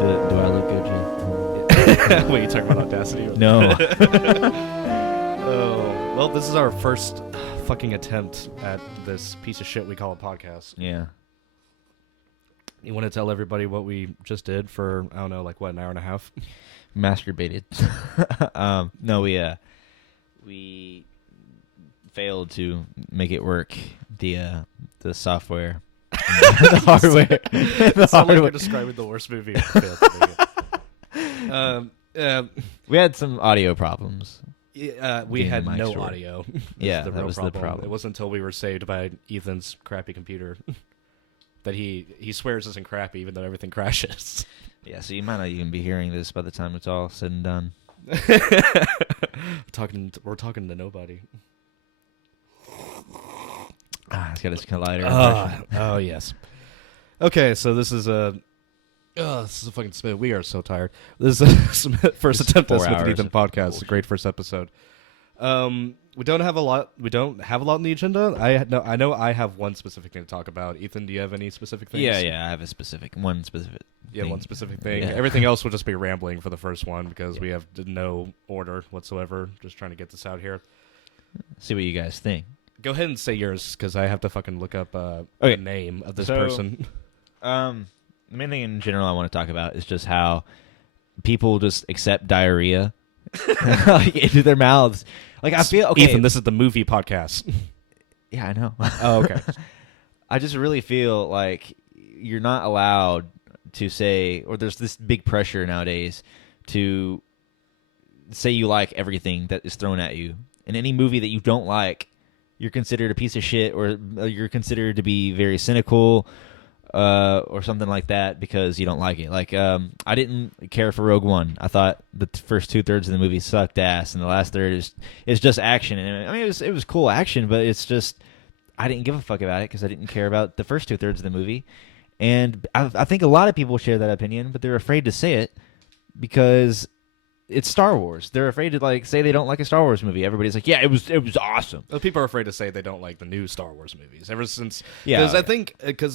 Do I look good, G? Wait, you talking about Audacity? No. Oh, well, this is our first fucking attempt at this piece of shit we call a podcast. Yeah. You want to tell everybody what we just did for, I don't know, like what, an hour and a half? Masturbated. No, we failed to make it work. The software, the hardware. The Sound like hardware. you're describing the worst movie. You failed to make it. We had some audio problems. We had the mics no to work. audio. Yeah, the that real was the problem. It wasn't until we were saved by Ethan's crappy computer that he swears isn't crappy, even though everything crashes. Yeah, so you might not even be hearing this by the time it's all said and done. We're talking to nobody. It's got its collider. Oh yes. Okay, so this is a fucking Smith. We are so tired. This is a first attempt at 4 Smith&Ethan hours. podcast. A great first episode. We don't have a lot. We don't have a lot in the agenda. I know. I have one specific thing to talk about. Ethan, do you have any specific things? Yeah, I have one specific. Yeah, thing. one specific thing. Yeah. Everything else will just be rambling for the first one because we have no order whatsoever. Just trying to get this out here. See what you guys think. Go ahead and say yours because I have to fucking look up Okay. the name of this person. The main thing in general I want to talk about is just how people just accept diarrhea like into their mouths. Like I feel okay. Ethan, this is the movie podcast. Yeah, I know. Oh, okay. I just really feel like you're not allowed to say, or there's this big pressure nowadays to say you like everything that is thrown at you. In any movie that you don't like, you're considered a piece of shit, or you're considered to be very cynical, or something like that because you don't like it. Like, I didn't care for Rogue One. I thought the first 2/3 of the movie sucked ass, and the last third is just action. And I mean, it was cool action, but it's just I didn't give a fuck about it because I didn't care about the first 2/3 of the movie. And I think a lot of people share that opinion, but they're afraid to say it because it's Star Wars. They're afraid to like say they don't like a Star Wars movie. Everybody's like, yeah, it was awesome. Well, people are afraid to say they don't like the new Star Wars movies ever since. Yeah, because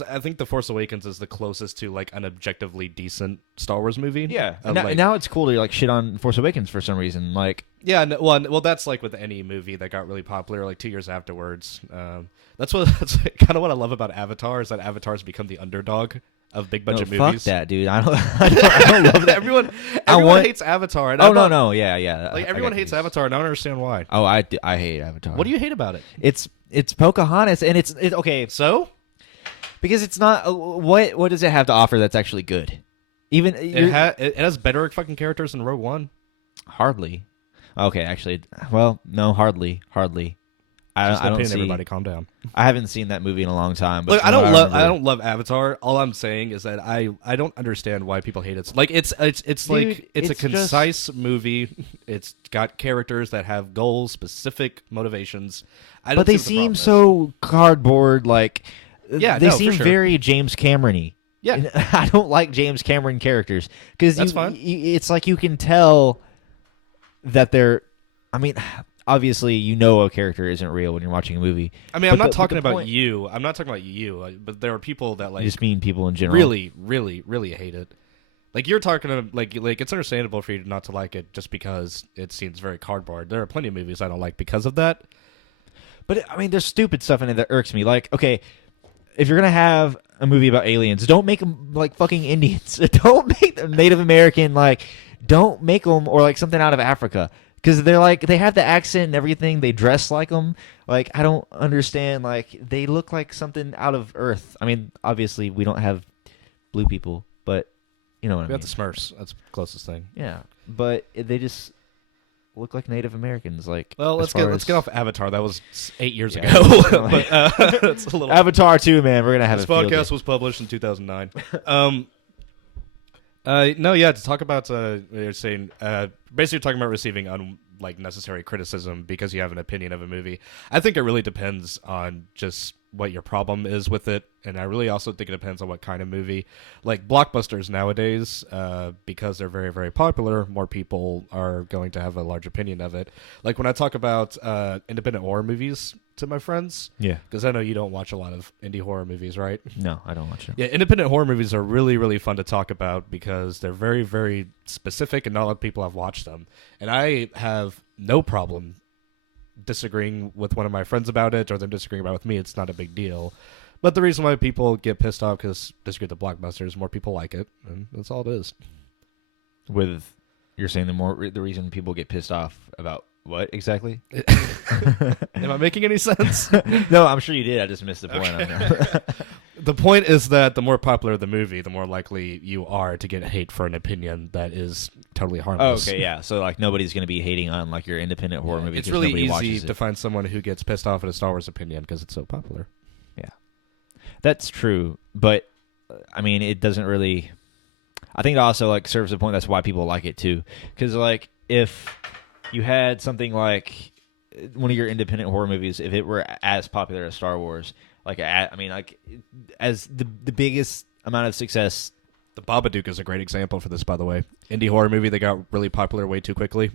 I think The Force Awakens is the closest to like an objectively decent Star Wars movie. Yeah, and now it's cool to like shit on Force Awakens for some reason. Like, yeah, well, that's like with any movie that got really popular like 2 years afterwards. That's kind of what I love about Avatar is that Avatar's become the underdog of big budget no, movies. fuck that, dude. I don't love that. everyone hates Avatar. And No, yeah. Like everyone hates Avatar, and I don't understand why. Oh, I hate Avatar. What do you hate about it? It's Pocahontas, and it's okay. So, because it's not what does it have to offer that's actually good? Even it has better fucking characters than Rogue One. Hardly. Okay, actually, well, no, hardly. I don't see. Everybody, calm down. I haven't seen that movie in a long time. But Look, I don't love Avatar. All I'm saying is that I don't understand why people hate it. Like it's like it's a concise movie. It's got characters that have goals, specific motivations. But they seem so cardboard. Like they seem for sure. very James Cameron-y. Yeah, And I don't like James Cameron characters because that's fine. It's like you can tell that they're. I mean. Obviously, you know a character isn't real when you're watching a movie. I mean, I'm not talking about you. I'm not talking about you. But there are people that like you just mean people in general. Really, really, really hate it. Like you're talking to like it's understandable for you not to like it just because it seems very cardboard. There are plenty of movies I don't like because of that. But I mean, there's stupid stuff in it that irks me. Like, okay, if you're gonna have a movie about aliens, don't make them like fucking Indians. Don't make them Native American. Like, don't make them or like something out of Africa. Because they're like, they have the accent and everything. They dress like them. Like, I don't understand. Like, they look like something out of Earth. I mean, obviously, we don't have blue people, but you know what I mean. We got the Smurfs. That's the closest thing. Yeah, but they just look like Native Americans. Like, well, let's get off Avatar. That was 8 years ago. But, it's a little Avatar 2, man. We're gonna have this a field podcast day. was published in 2009. No, yeah, to talk about you're saying basically talking about receiving necessary criticism because you have an opinion of a movie. I think it really depends on just what your problem is with it, and I really also think it depends on what kind of movie. Like blockbusters nowadays, because they're very, very popular, more people are going to have a large opinion of it. Like when I talk about independent horror movies, to my friends. Yeah. Because I know you don't watch a lot of indie horror movies, right? No, I don't watch it. Yeah, independent horror movies are really, really fun to talk about because they're very, very specific and not a lot of people have watched them. And I have no problem disagreeing with one of my friends about it or them disagreeing about it with me. It's not a big deal. But the reason why people get pissed off because disagree with the blockbusters, more people like it. And that's all it is. You're saying the reason people get pissed off about what exactly? Am I making any sense? No, I'm sure you did. I just missed the point. Okay. The point is that the more popular the movie, the more likely you are to get hate for an opinion that is totally harmless. Oh, okay, yeah. So like nobody's going to be hating on like your independent horror movie. It's really easy to find someone who gets pissed off at a Star Wars opinion because it's so popular. Yeah, that's true. But I mean, it doesn't really. I think it also like serves the point. That's why people like it too. Because like if you had something like one of your independent horror movies, if it were as popular as Star Wars, like as the biggest amount of success. The Babadook is a great example for this, by the way. Indie horror movie that got really popular way too quickly.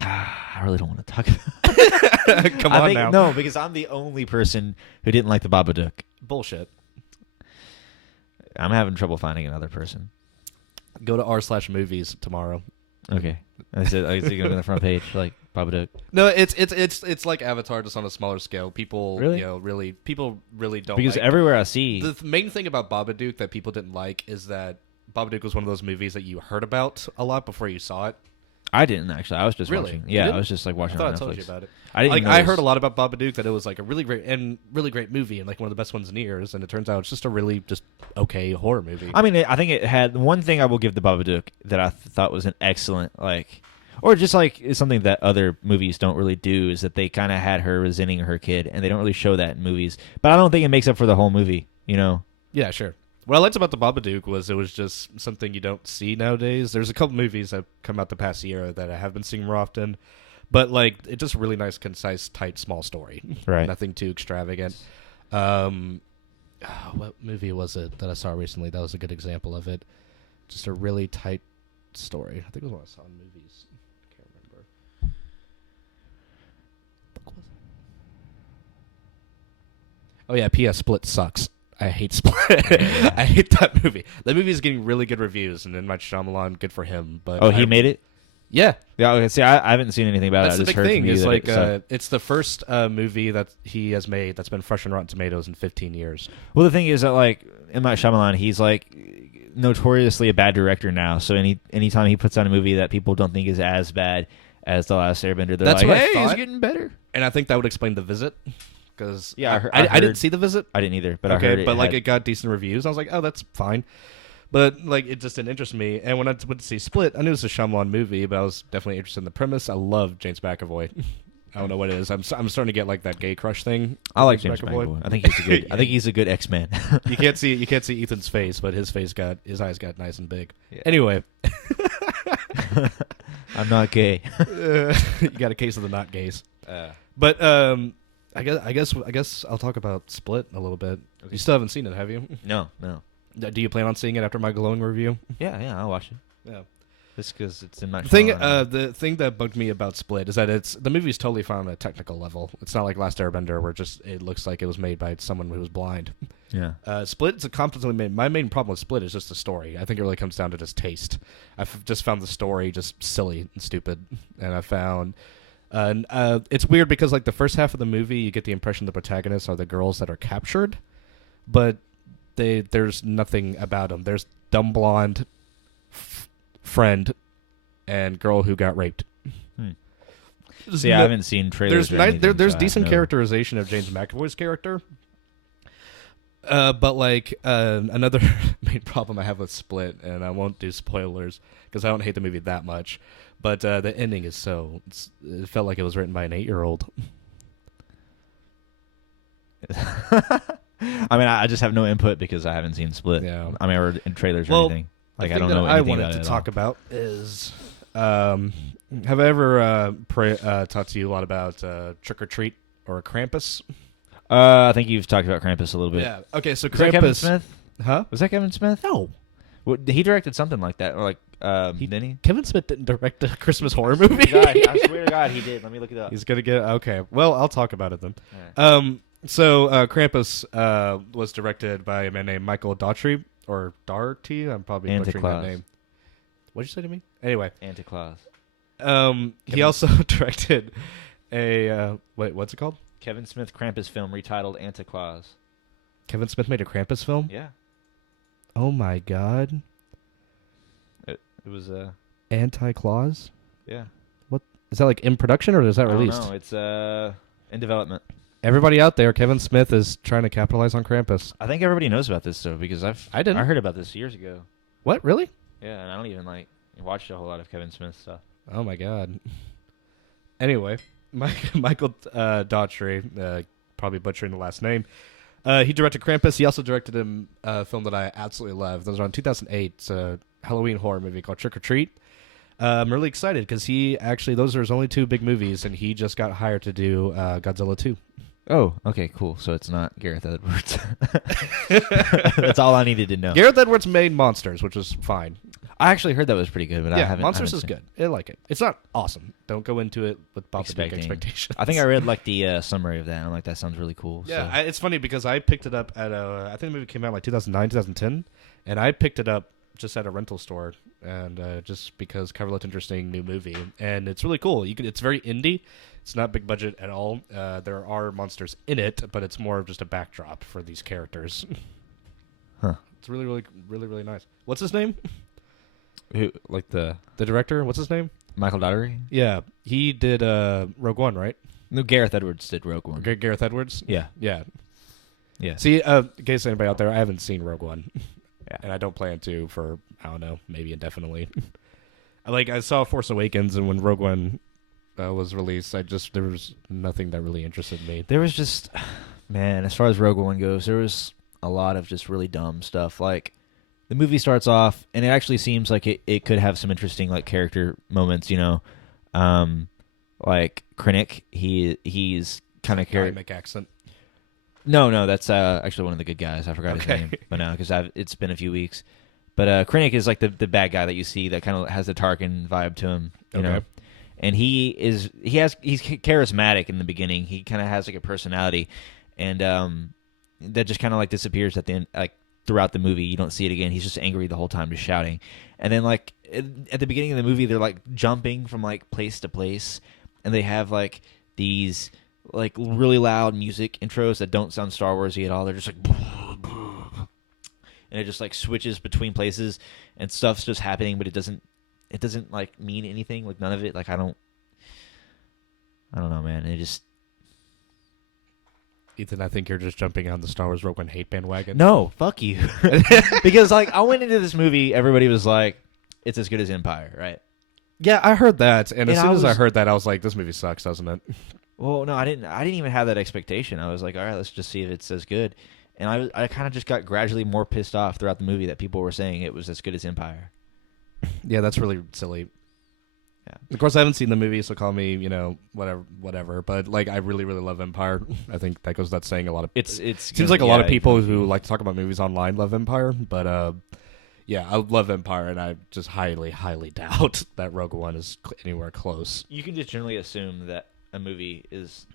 I really don't want to talk about it. Come on now. No, because I'm the only person who didn't like the Babadook. Bullshit. I'm having trouble finding another person. Go to r/movies tomorrow. Okay. That's it. I see it on the front page, like Babadook. No, it's like Avatar, just on a smaller scale. People, really? People really don't. Because like everywhere I see, the main thing about Babadook that people didn't like is that Babadook was one of those movies that you heard about a lot before you saw it. I didn't actually. I was just Really? watching. Yeah, I was just like watching. I thought on I Netflix. told you about it. I didn't. I heard a lot about Babadook, that it was like a really great movie and like one of the best ones in years. And it turns out it's just a really just okay horror movie. I mean, I think it had one thing I will give the Babadook that I thought was an excellent or just like is something that other movies don't really do is that they kind of had her resenting her kid, and they don't really show that in movies. But I don't think it makes up for the whole movie. You know? Yeah, sure. What I liked about the Babadook was it was just something you don't see nowadays. There's a couple movies that come out the past year that I have been seeing more often, but like it's just a really nice, concise, tight, small story. Right. Nothing too extravagant. What movie was it that I saw recently that was a good example of it? Just a really tight story. I think it was one I saw in movies. I can't remember. Oh yeah, P.S. Split sucks. I hate Split. I hate that movie. That movie is getting really good reviews, and then Mike Shyamalan, good for him. But he made it. Yeah. Yeah. Okay. See, I haven't seen anything about That's it. the I just big heard thing. from you Is that like it's the first movie that he has made that's been fresh on Rotten Tomatoes in 15 years. Well, the thing is that like M. Night Shyamalan, he's like notoriously a bad director now. So anytime he puts out a movie that people don't think is as bad as The Last Airbender, they're That's like, what I hey, he's thought. getting better. And I think that would explain The Visit. Because Yeah, I didn't see The Visit. I didn't either, but okay, I heard but like it got decent reviews. I was like, oh, that's fine. But like it just didn't interest me. And when I went to see Split, I knew it was a Shyamalan movie, but I was definitely interested in the premise. I love James McAvoy. I don't know what it is. I'm starting to get like that gay crush thing. I like James McAvoy. I think he's a good. I think he's a good X-Man. You can't see Ethan's face, but his eyes got nice and big. Yeah. Anyway, I'm not gay. you got a case of the not gays. But I guess I'll talk about Split a little bit. You still haven't seen it, have you? No. Do you plan on seeing it after my glowing review? Yeah, I'll watch it. Yeah. Just because it's in my The thing that bugged me about Split is that the movie's totally fine on a technical level. It's not like Last Airbender where it looks like it was made by someone who was blind. Yeah. Split is a competently made. My main problem with Split is just the story. I think it really comes down to just taste. I've just found the story just silly and stupid, and I found. It's weird because like the first half of the movie, you get the impression the protagonists are the girls that are captured, but there's nothing about them. There's dumb blonde friend and girl who got raped. See, I haven't seen trailers. There's decent characterization of James McAvoy's character, but like another main problem I have with Split, and I won't do spoilers because I don't hate the movie that much. But the ending is it felt like it was written by an 8-year-old. I mean, I just have no input because I havened seen Split. Yeah. I mean, or in trailers or anything. Like, I don't know anything I wanted about to it talk about is, have I ever talked to you a lot about Trick or Treat or Krampus? I think you've talked about Krampus a little bit. Yeah. Okay, so Was that Kevin Krampus. Smith? Huh? Was that Kevin Smith? No. He directed something like that, or like Didn't he? Kevin Smith didn't direct a Christmas horror movie. I swear to God, he did. Let me look it up. He's gonna get okay. Well, I'll talk about it then. Right. So Krampus was directed by a man named Michael Daughtry or Darty. I'm probably butchering that name. What'd you say to me? Anyway, Anti-Claus. He also directed a what's it called? Kevin Smith Krampus film retitled Anti-Claus. Kevin Smith made a Krampus film? Yeah. Oh my God. It was Anti-Claus? yeah. What is that, like in production or is that released? No, it's in development. Everybody out there, Kevin Smith is trying to capitalize on Krampus. I think everybody knows about this though because I heard about this years ago. What, really? Yeah, and I don't even watch a whole lot of Kevin Smith stuff. Oh my God. Anyway, Michael Daughtry, probably butchering the last name. He directed Krampus. He also directed a film that I absolutely love. That was around 2008. It's a Halloween horror movie called Trick or Treat. I'm really excited because those are his only two big movies, and he just got hired to do Godzilla 2. Oh, okay, cool. So it's not Gareth Edwards. That's all I needed to know. Gareth Edwards made Monsters, which was fine. I actually heard that was pretty good, but I haven't. Monsters is good. I like it. It's not awesome. Don't go into it with big expectations. I think I read like the summary of that, and I'm like, that sounds really cool. Yeah, so. it's funny because I picked it up at I think the movie came out like 2009, 2010, and I picked it up just at a rental store, and just because cover looked interesting, new movie, and it's really cool. It's very indie. It's not big budget at all. There are monsters in it, but it's more of just a backdrop for these characters. Huh. It's really, really, really, really nice. What's his name? Who, like the director? What's his name? Michael Daughtry? Yeah, he did Rogue One, right? No, Gareth Edwards did Rogue One. Gareth Edwards? Yeah. Yeah. Yeah. See, in case anybody out there, I haven't seen Rogue One. Yeah. And I don't plan to for, I don't know, maybe indefinitely. I saw Force Awakens, and when Rogue One was released, there was nothing that really interested me. There was just, man, as far as Rogue One goes, there was a lot of just really dumb stuff. Like, the movie starts off, and it actually seems like it could have some interesting like character moments, you know. Like Krennic, he's kind of character. accent. No, that's actually one of the good guys. I forgot his name, but now because it's been a few weeks. But Krennic is like the bad guy that you see that kind of has the Tarkin vibe to him, you know. And he's charismatic in the beginning. He kind of has like a personality, and that just kind of like disappears at the end, like throughout the movie. You don't see it again. He's just angry the whole time, just shouting. And then like at the beginning of the movie, they're like jumping from like place to place, and they have like these like really loud music intros that don't sound Star Warsy at all. They're just like, and it just like switches between places, and stuff's just happening, but it doesn't like mean anything. Like none of it. Like I don't know, man. It just. Ethan, I think you're just jumping on the Star Wars Rogue One hate bandwagon. No, fuck you. Because like I went into this movie, everybody was like, it's as good as Empire, right? Yeah, I heard that, and as soon as I was- heard that, I was like, this movie sucks, doesn't it? Well, no, I didn't even have that expectation. I was like, all right, let's just see if it's as good. And I kind of just got gradually more pissed off throughout the movie that people were saying it was as good as Empire. Yeah, that's really silly. Yeah. Of course, I haven't seen the movie, so call me, whatever. But like, I really, really love Empire. I think that goes without saying. A lot of seems like a lot of people who like to talk about movies online love Empire. But yeah, I love Empire, and I just highly, highly doubt that Rogue One is anywhere close. You can just generally assume that a movie is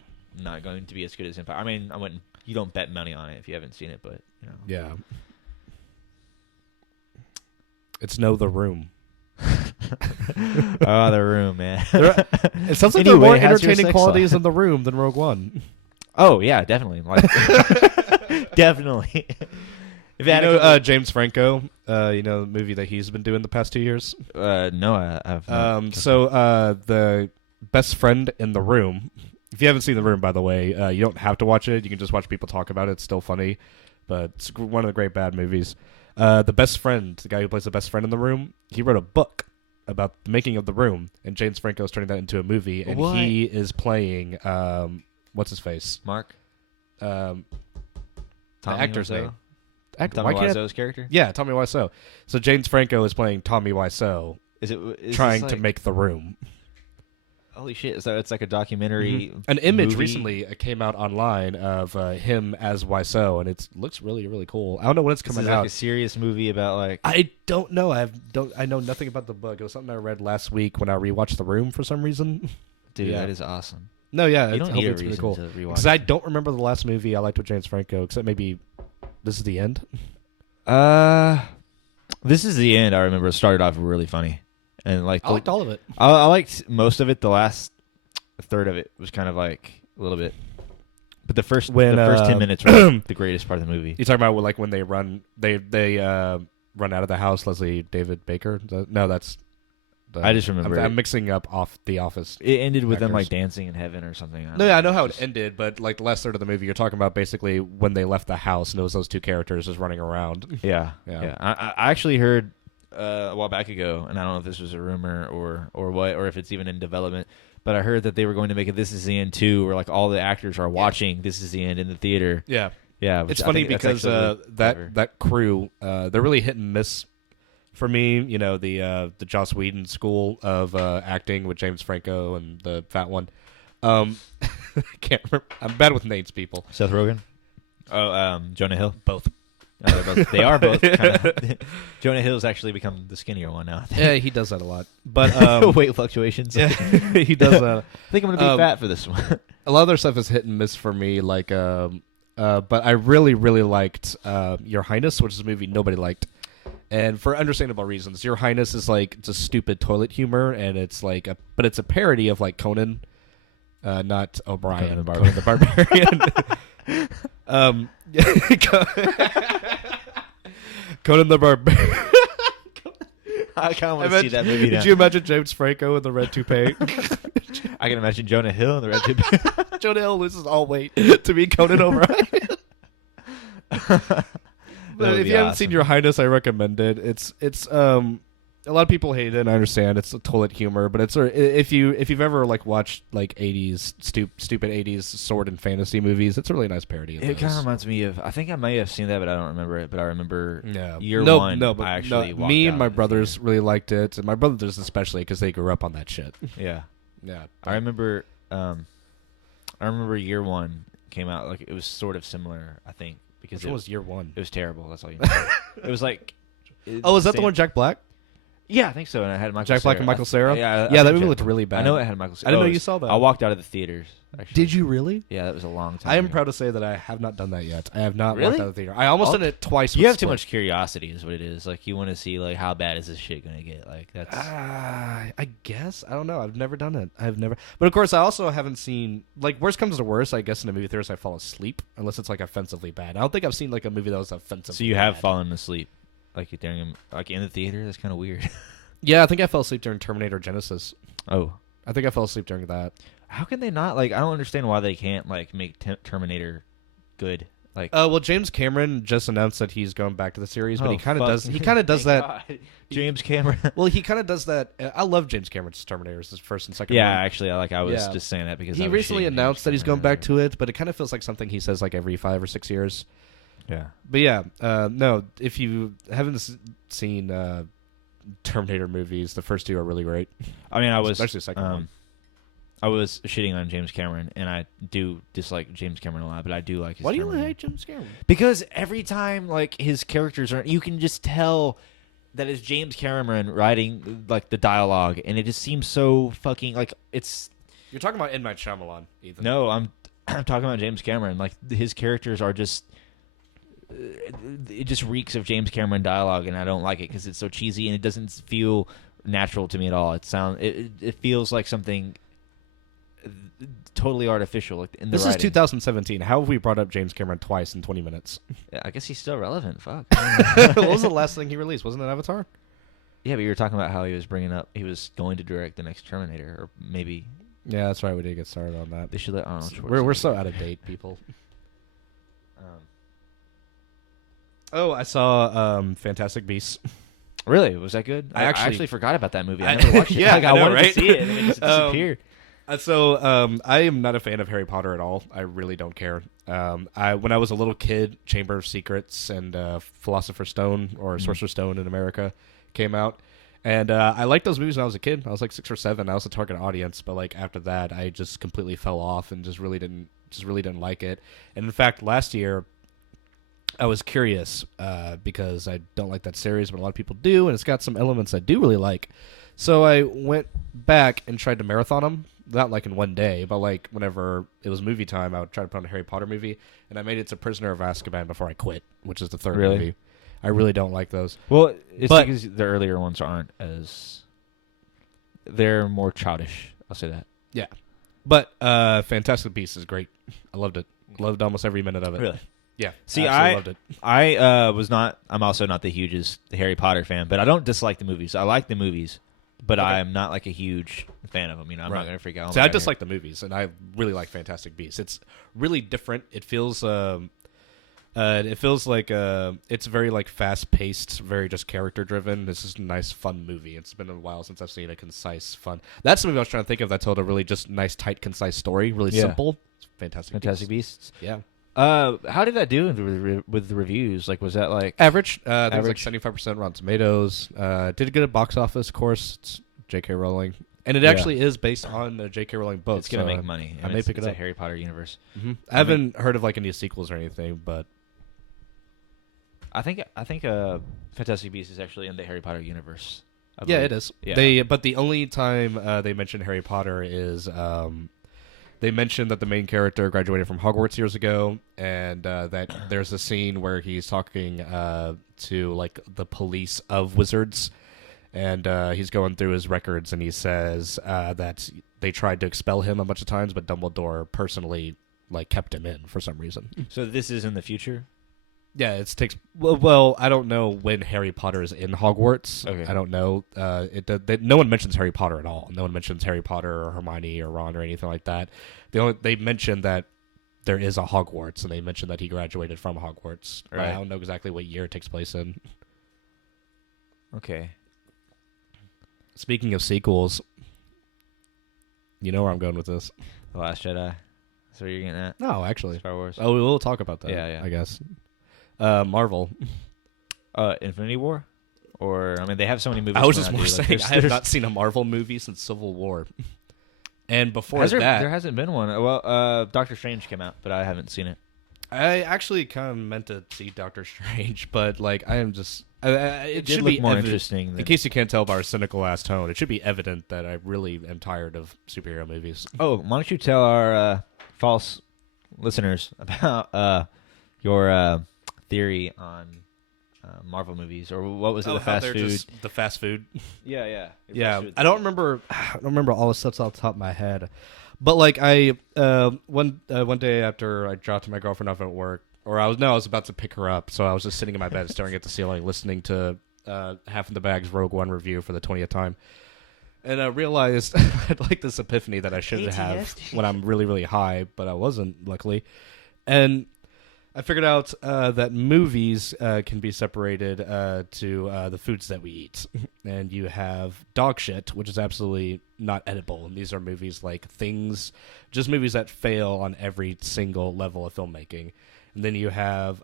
not going to be as good as Empire. I mean, you don't bet money on it if you haven't seen it, but you know. Yeah. It's The Room. Oh, The Room, man. It sounds like there are Anyway, more how's your entertaining sex qualities life? in The Room than Rogue One. Oh yeah, definitely. Like, definitely. If James Franco, the movie that he's been doing the past 2 years? no, I've not. The best friend in The Room. If you haven't seen The Room, by the way, you don't have to watch it. You can just watch people talk about it. It's still funny, but it's one of the great bad movies. The best friend, the guy who plays the best friend in The Room, he wrote a book about the making of The Room, and James Franco is turning that into a movie, and he is playing, what's his face? Mark? The Tommy actor's Wiseau? name. Tommy Wiseau's character? Yeah, Tommy Wiseau. So James Franco is playing Tommy Wiseau, Is trying this to make The Room. Holy shit! So it's like a documentary. An image movie? recently came out online of him as Wiseau, and it looks really, really cool. I don't know when it's This coming is out. like a serious movie about like. I don't know. I know nothing about the book. It was something I read last week when I rewatched The Room for some reason. Dude, Yeah. that is awesome. No, yeah, You don't need a it's really reason cool. to rewatch. Because I don't remember the last movie I liked with James Franco, except maybe This Is the End. This is the end. I remember it started off really funny, and like I liked all of it. I liked most of it. The last third of it was kind of like a little bit, but the first 10 minutes were the greatest part of the movie. You talking about like when they run run out of the house? Leslie David Baker? No, that's. I just remember I'm it. mixing up off The Office. It ended with them like actors. dancing in heaven or something. No, yeah, I know how it ended, but like the last third of the movie, you're talking about basically when they left the house and it was those two characters just running around. Yeah, Yeah. yeah. I actually heard a while back ago, and I don't know if this was a rumor or what, or if it's even in development. But I heard that they were going to make a "This Is the End" 2, where like all the actors are watching "This Is the End" in the theater. Yeah, Yeah, which it's I funny think that's because actually really clever. that crew, they're really hit and miss. For me, you know, the Joss Whedon school of acting with James Franco and the fat one. I can't remember. I'm bad with names, people. Seth Rogen. Oh, Jonah Hill. Both. They are both. Kinda. Jonah Hill's actually become the skinnier one now. I think. Yeah, he does that a lot. But Weight fluctuations. yeah, he does that. I think I'm gonna be fat for this one. A lot of their stuff is hit and miss for me. Like, but I really, really liked Your Highness, which is a movie nobody liked. And for understandable reasons. Your Highness is like just stupid toilet humor, and it's like but it's a parody of like Conan, not O'Brien, Conan the Barbarian. Conan the Barbarian. I kind of want to see that movie now. Did you imagine James Franco in the red toupee? I can imagine Jonah Hill in the red tube. Jonah Hill loses all weight to be Conan O'Brien. But if you haven't seen Your Highness, I recommend it. It's a lot of people hate it, and I understand. It's a toilet humor, but it's if you've ever like watched like 80s stupid 80s sword and fantasy movies, it's a really nice parody of It kind those. of reminds me of. I think I may have seen that, but I don't remember it. But I remember Yeah. year no, one. No, but I actually walked me and out my of the brothers really liked it, and my brothers especially because they grew up on that shit. theater. Yeah, Yeah, I remember. I remember year one came out like it was sort of similar. I think because Which one was year one? it was terrible. That's all you know. It was like. Oh, is that the one with Jack Black? Yeah, I think so. And I had Michael Jack Black Cera. and Michael Cera? Yeah, Yeah, that think movie Jack- looked really bad. I know it had Michael Cera. I didn't know it you was- saw that. I walked out of the theaters. Actually. Did you really? Yeah, that was a long time. I am ago. proud to say that I have not done that yet. I have not Really? walked out of the theater. I almost done it twice. You with have too Split. much curiosity, is what it is. Like you want to see, like how bad is this shit gonna get? Like that's. I guess I don't know. I've never done it. I've never. But of course, I also haven't seen like worst comes to worst. I guess in a movie theaters, I fall asleep unless it's like offensively bad. I don't think I've seen like a movie that was offensively. So you have bad. fallen asleep, like during, like in the theater. That's kind of weird. Yeah, I think I fell asleep during Terminator Genesis. Oh, I think I fell asleep during that. how can they not? Like I don't understand why they can't like make Terminator good. Like Well, James Cameron just announced that he's going back to the series, but he kind of fuck. does. He kind of does Thank that. God. James Cameron. Well, he kind of does that. I love James Cameron's Terminators, his first and second. Yeah, one. actually, I was Yeah. just saying that because He I was recently shitting announced James that he's going Cameron. back to it, but it kind of feels like something he says like every 5 or 6 years. Yeah. But yeah, no, if you haven't seen Terminator movies, the first two are really great. I mean, I was Especially the second one. I was shitting on James Cameron, and I do dislike James Cameron a lot, but I do like his Why do you Terminator. hate James Cameron? Because every time, like, his characters are, you can just tell that it's James Cameron writing, like, the dialogue, and it just seems so fucking, like, it's, You're talking about M. Night Shyamalan, Ethan. no, I'm talking about James Cameron. Like, his characters are just, it just reeks of James Cameron dialogue, and I don't like it because it's so cheesy, and it doesn't feel natural to me at all. It feels like something totally artificial, like in the This writing. is 2017. How have we brought up James Cameron twice in 20 minutes? Yeah, I guess he's still relevant. Fuck. What was the last thing he released? Wasn't it Avatar? Yeah, but you were talking about how he was bringing up, he was going to direct the next Terminator, or maybe Yeah, that's right. We did get started on that. they should let Arnold Schwarzenegger. We're so out of date, people. Um, Oh, I saw Fantastic Beasts. really? Was that good? I I actually- actually forgot about that movie. I never watched it. Yeah, like, I I know, wanted right? to see it, and it just disappeared. I am not a fan of Harry Potter at all. I really don't care. When I was a little kid, Chamber of Secrets and Philosopher's Stone or Sorcerer's Stone in America came out, And I liked those movies when I was a kid. I was like 6 or 7. I was a target audience, but like after that, I just completely fell off and just really didn't like it. And in fact, last year, I was curious because I don't like that series, but a lot of people do, and it's got some elements I do really like. So I went back and tried to marathon them. Not like in one day, but like whenever it was movie time, I would try to put on a Harry Potter movie, and I made it to Prisoner of Azkaban before I quit, which is the third Really? movie. I really don't like those. Well, it's But- because the earlier ones aren't as. They're more childish. I'll say that. Yeah. But Fantastic Beasts is great. I loved it. Loved almost every minute of it. Really? Yeah. See, absolutely loved it. I was not. I'm also not the hugest Harry Potter fan, but I don't dislike the movies. I like the movies, but Okay. I'm not like a huge fan of them. I'm Right. not gonna freak out. See, I dislike the movies, and I really like Fantastic Beasts. It's really different. It feels like it's very like fast paced, very just character driven. This is a nice, fun movie. It's been a while since I've seen a concise, fun. That's the movie I was trying to think of that told a really just nice, tight, concise story. Really Yeah. simple. It's Fantastic Beasts. Yeah. How did that do with the reviews? Like, was that like Average. There's like Average. 75% Rotten Tomatoes. Did good at box office, of course. It's J.K. Rowling. And it Yeah. actually is based on a J.K. Rowling book. it's gonna so, make money? I may pick it it's up. a Harry Potter universe. I haven't heard of like any sequels or anything, but I think Fantastic Beasts is actually in the Harry Potter universe. I yeah, believe. it is. Yeah. But the only time they mention Harry Potter is they mentioned that the main character graduated from Hogwarts years ago, and that there's a scene where he's talking to like the police of wizards, and he's going through his records, and he says that they tried to expel him a bunch of times, but Dumbledore personally like kept him in for some reason. So this is in the future. Yeah, it takes. Well, I don't know when Harry Potter is in Hogwarts. Okay. I don't know. No one mentions Harry Potter at all. No one mentions Harry Potter or Hermione or Ron or anything like that. They mention that there is a Hogwarts, and they mention that he graduated from Hogwarts. Right. I don't know exactly what year it takes place in. Okay. Speaking of sequels, you know where I'm going with this. The Last Jedi. That's what you're getting at. No, actually. Star Wars. Oh, we'll talk about that. Yeah, yeah. I guess. Marvel. Infinity War, or I mean, they have so many movies. I was coming just out, more dude. Like, saying I have not seen a Marvel movie since Civil War. And before there that, hasn't been one. Well, Doctor Strange came out, but I haven't seen it. I actually kind of meant to see Doctor Strange, but like I am just. It did should look be more evident- interesting than- In case you can't tell by our cynical ass tone, it should be evident that I really am tired of superhero movies. Oh, why don't you tell our false listeners about your theory on Marvel movies, or what was it? The how fast they're food. just the fast food. Yeah, yeah, Yeah, I don't remember all the stuff off the top of my head, but like I one day after I dropped my girlfriend off at work, or I was about to pick her up, so I was just sitting in my bed staring at the ceiling, listening to Half in the Bag's Rogue One review for the 20th time, and I realized I had like this epiphany that I should have when I'm really really high, but I wasn't, luckily, and I figured out that movies can be separated to the foods that we eat. And you have dog shit, which is absolutely not edible. And these are movies like Things, just movies that fail on every single level of filmmaking. And then you have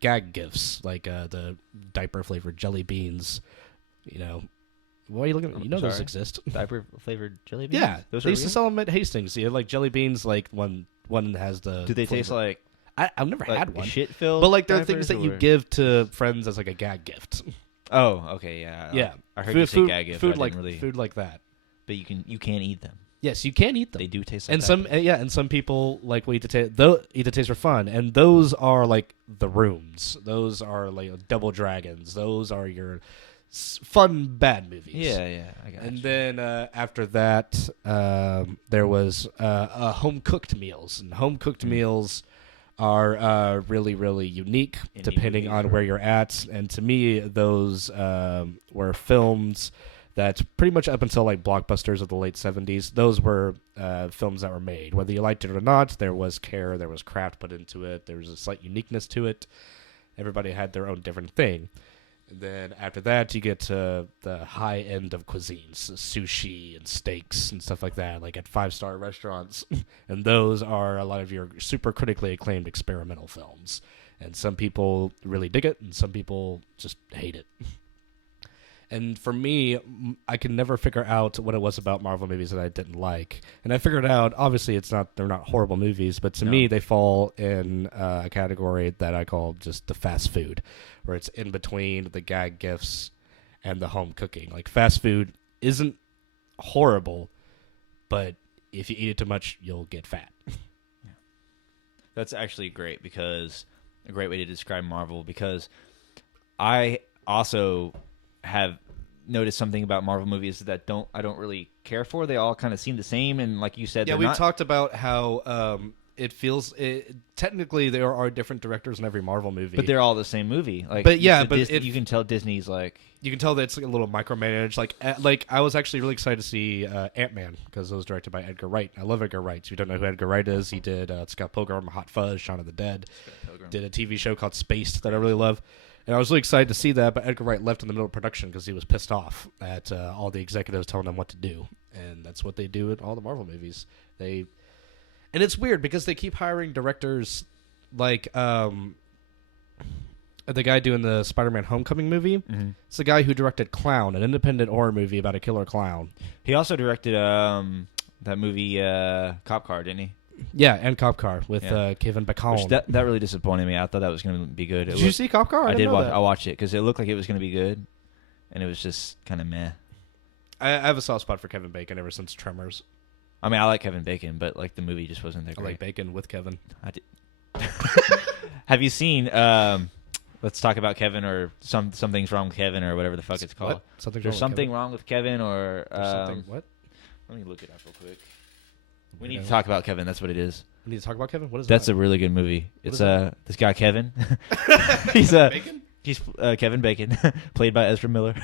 gag gifts, like the diaper-flavored jelly beans. You know, why are you looking at? You know those sorry. exist. Diaper flavored jelly beans. Yeah, those they are used to real? sell them at Hastings. You have like jelly beans, like one has the. Do they taste flavor. like I've never had one. shit filled? But like they're things that you or... give to friends as like a gag gift. Oh, okay, yeah, Yeah, I heard food, you say food, gag gift. food I like didn't really, food like that. but you can eat them. Yes, you can eat them. They do taste like And that. and some people like will eat the taste. Eat the taste for fun, and those are like the Rooms. Those are like Double Dragons. Those are your fun bad movies. Yeah, I got And you. then after that, there was home cooked meals, and home cooked meals are really really unique Indie depending movies, on or- where you're at. And to me, those were films that pretty much up until like blockbusters of the late 70s, those were films that were made. Whether you liked it or not, there was care, there was craft put into it, there was a slight uniqueness to it. Everybody had their own different thing. And then after that, you get to the high end of cuisines, sushi and steaks and stuff like that, like at 5-star restaurants. And those are a lot of your super critically acclaimed experimental films. And some people really dig it, and some people just hate it. And for me, I could never figure out what it was about Marvel movies that I didn't like. And I figured out, obviously, they're not horrible movies, but to me, they fall in a category that I call just the fast food, where it's in between the gag gifts and the home cooking. Like, fast food isn't horrible, but if you eat it too much, you'll get fat. That's actually great because a great way to describe Marvel, because I also have noticed something about Marvel movies that I don't really care for. They all kind of seem the same, and like you said, we talked about how it feels. Technically, there are different directors in every Marvel movie, but they're all the same movie. Like, you can tell Disney's like. You can tell that it's like a little micromanaged. Like I was actually really excited to see Ant-Man because it was directed by Edgar Wright. I love Edgar Wright. If you don't know who Edgar Wright is, he did Scott Pilgrim, Hot Fuzz, Shaun of the Dead. Did a TV show called Spaced that I really love. And I was really excited to see that, but Edgar Wright left in the middle of production because he was pissed off at all the executives telling him what to do. And that's what they do in all the Marvel movies. And it's weird because they keep hiring directors like the guy doing the Spider-Man Homecoming movie. Mm-hmm. It's the guy who directed Clown, an independent horror movie about a killer clown. He also directed that movie Cop Car, didn't he? Yeah, and Cop Car with Kevin Bacon. That really disappointed me. I thought that was going to be good. Did you see Cop Car? I did watch. I watched it because it looked like it was going to be good, and it was just kind of meh. I have a soft spot for Kevin Bacon ever since Tremors. I mean, I like Kevin Bacon, but like the movie just wasn't that great. I like Bacon with Kevin. I did. Have you seen? Let's talk about Kevin, or something's wrong with Kevin, or whatever the fuck it's called. What? There's something wrong with Kevin, or something what? Let me look it up real quick. We need to talk about Kevin. That's what it is. We need to talk about Kevin. What is That's that? a really good movie. What It's this guy Kevin. He's Bacon? He's Kevin Bacon, played by Ezra Miller.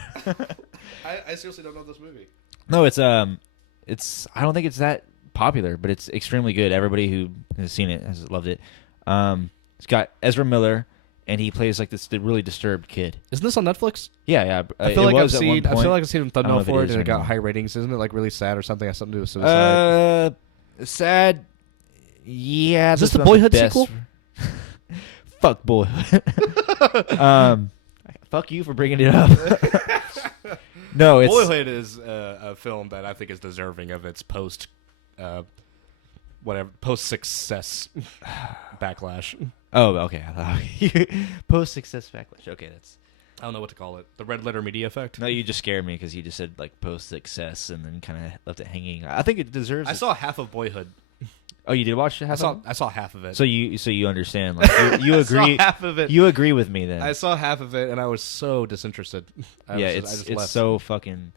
I seriously don't know this movie. No, it's I don't think it's that popular, but it's extremely good. Everybody who has seen it has loved it. It's got Ezra Miller, and he plays like the really disturbed kid. Isn't this on Netflix? Yeah. I feel like I've seen a thumbnail for it, and it got high ratings. Isn't it like really sad or something? Has something to do with suicide? Sad. Yeah. Is this the Boyhood sequel? Fuck Boyhood. Fuck you for bringing it up. No, it's Boyhood is a film that I think is deserving of its post success backlash. Oh, okay. Post success backlash. Okay, that's. I don't know what to call it. The red letter media effect. No, you just scared me because you just said like post success and then kind of left it hanging. I think it deserves. I saw half of Boyhood. Oh, you did watch half? I saw half of it. So you understand? Like you agree? I saw half of it. You agree with me then? I saw half of it and I was so disinterested. It's so fucking.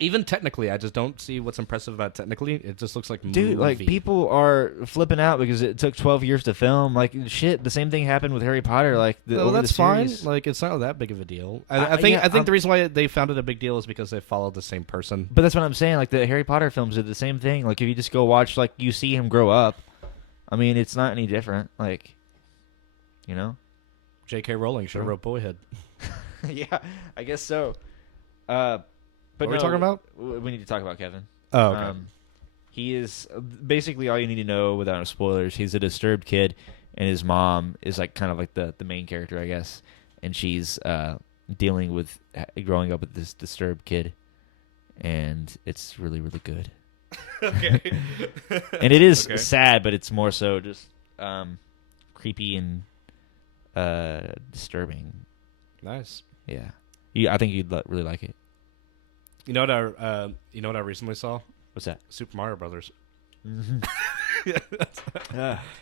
Even technically, I just don't see what's impressive about it technically. It just looks like dude, like people are flipping out because it took 12 years to film. Like shit, the same thing happened with Harry Potter. Like that's fine. Like it's not that big of a deal. I think the reason why they found it a big deal is because they followed the same person. But that's what I'm saying. Like the Harry Potter films are the same thing. Like if you just go watch, like you see him grow up. I mean, it's not any different. Like, you know, J.K. Rowling should have wrote Boyhood. Yeah, I guess so. But what are we talking about? We need to talk about Kevin. Oh, okay. He is basically all you need to know without spoilers. He's a disturbed kid, and his mom is like kind of like the main character, I guess. And she's dealing with growing up with this disturbed kid, and it's really, really good. Okay. And it is sad, but it's more so just creepy and disturbing. Nice. Yeah. I think you'd really like it. You know what I recently saw? What's that? Super Mario Brothers. Mm-hmm.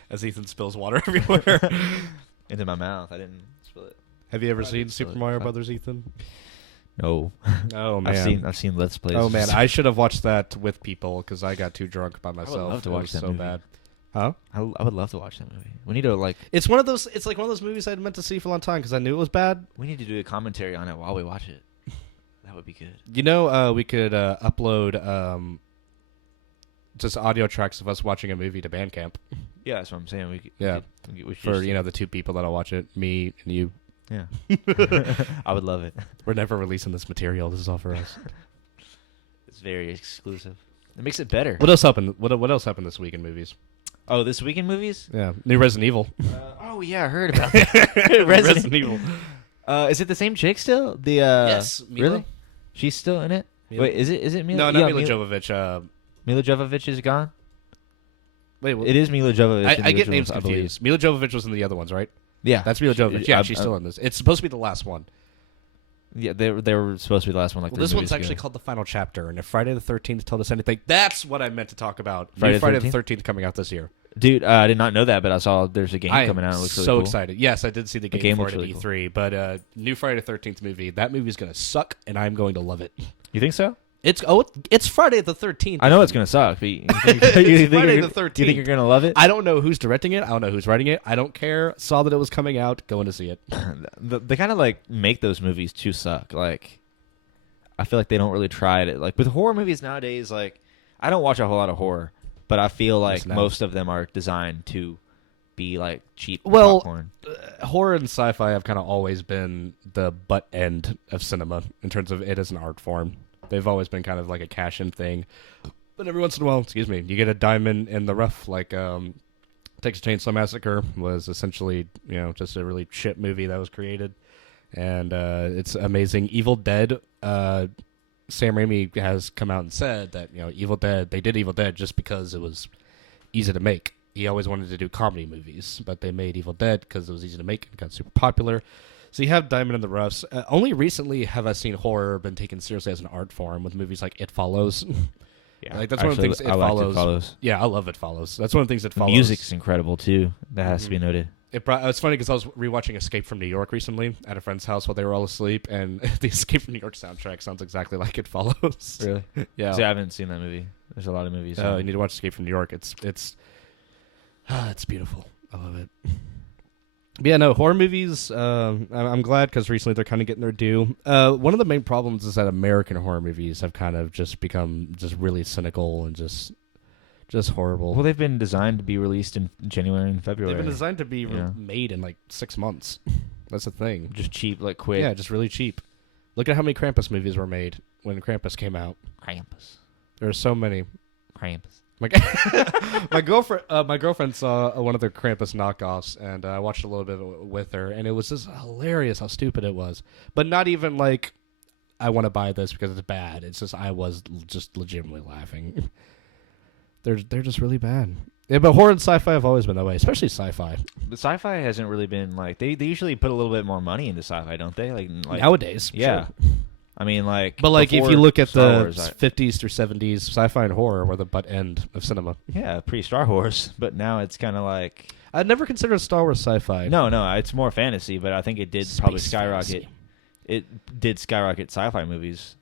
As Ethan spills water everywhere. Into my mouth. I didn't spill it. Have you ever seen Super Mario Brothers, Ethan? No. Oh man, I've seen Let's Plays. Oh man, I should have watched that with people because I got too drunk by myself. I would love to watch that so movie. Bad. Huh? I would love to watch that movie. We need to like. It's one of those. It's like one of those movies I'd meant to see for a long time because I knew it was bad. We need to do a commentary on it while we watch it. That would be good. You know, we could upload just audio tracks of us watching a movie to Bandcamp. Yeah, that's what I'm saying. We for the 2 people that'll watch it, me and you. Yeah. I would love it. We're never releasing this material. This is all for us. It's very exclusive. It makes it better. What else happened? What else happened this week in movies? Oh, this week in movies? Yeah, new Resident Evil. Oh yeah, I heard about that. Resident Evil. Is it the same chick still? Yes. Mila. Really? She's still in it. Wait, is it Mila? No, not Mila Jovovich. Mila Jovovich is gone. Wait, what? It is Mila Jovovich. I get names confused. Mila Jovovich was in the other ones, right? Yeah, That's Mila Jovovich. Yeah, she's still in this. It's supposed to be the last one. Yeah, they were supposed to be the last one. Well, this one's actually called The Final Chapter, and if Friday the 13th told us anything, that's what I meant to talk about. Friday the 13th coming out this year. Dude, I did not know that, but I saw there's a game coming out. It looks really cool. So excited. Yes, I did see the game for it at really E3, but new Friday the 13th movie. That movie's going to suck, and I'm going to love it. You think so? It's Friday the 13th. I know it's going to suck, but you think Friday the 13th. You think you're going to love it? I don't know who's directing it. I don't know who's writing it. I don't care. Saw that it was coming out. Going to see it. They kind of like make those movies to suck. Like, I feel like they don't really try it. Like with horror movies nowadays, like I don't watch a whole lot of horror, but I feel like most of them are designed to be like cheap popcorn. Horror and sci-fi have kind of always been the butt end of cinema in terms of it as an art form. They've always been kind of like a cash-in thing. But every once in a while, you get a diamond in the rough, like Texas Chainsaw Massacre was essentially, just a really shit movie that was created. And it's amazing. Evil Dead, Sam Raimi has come out and said that, Evil Dead, they did Evil Dead just because it was easy to make. He always wanted to do comedy movies, but they made Evil Dead because it was easy to make and got super popular. So you have Diamond in the Roughs. Only recently have I seen horror been taken seriously as an art form with movies like It Follows. Yeah, like that's one of the things It Follows. Yeah, I love It Follows. That's one of the things It Follows. The music's incredible too. That has to be noted. It's funny because I was rewatching Escape from New York recently at a friend's house while they were all asleep, and the Escape from New York soundtrack sounds exactly like It Follows. Really? Yeah. See, I haven't seen that movie. There's a lot of movies. You need to watch Escape from New York. It's beautiful. I love it. But yeah, no, horror movies, I'm glad because recently they're kind of getting their due. One of the main problems is that American horror movies have kind of just become just really cynical and just horrible. Well, they've been designed to be released in January and February. They've been designed to be made in like 6 months. That's the thing. Just cheap, like quick. Yeah, just really cheap. Look at how many Krampus movies were made when Krampus came out. Krampus. There are so many. Krampus. My girlfriend saw one of their Krampus knockoffs, and I watched a little bit of it with her, and it was just hilarious how stupid it was. But not even like, I want to buy this because it's bad. It's just I was just legitimately laughing. They're just really bad. Yeah, but horror and sci-fi have always been that way, especially sci-fi. But sci-fi hasn't really been like they usually put a little bit more money into sci-fi, don't they? Like nowadays, yeah. Sure. I mean, like, but like if you look at Star the Wars, 50s or 70s, sci-fi and horror were the butt end of cinema. Yeah, pre-Star Wars, but now it's kind of like I'd never considered Star Wars sci-fi. No, it's more fantasy, but I think it did probably skyrocket. Fantasy. It did skyrocket sci-fi movies,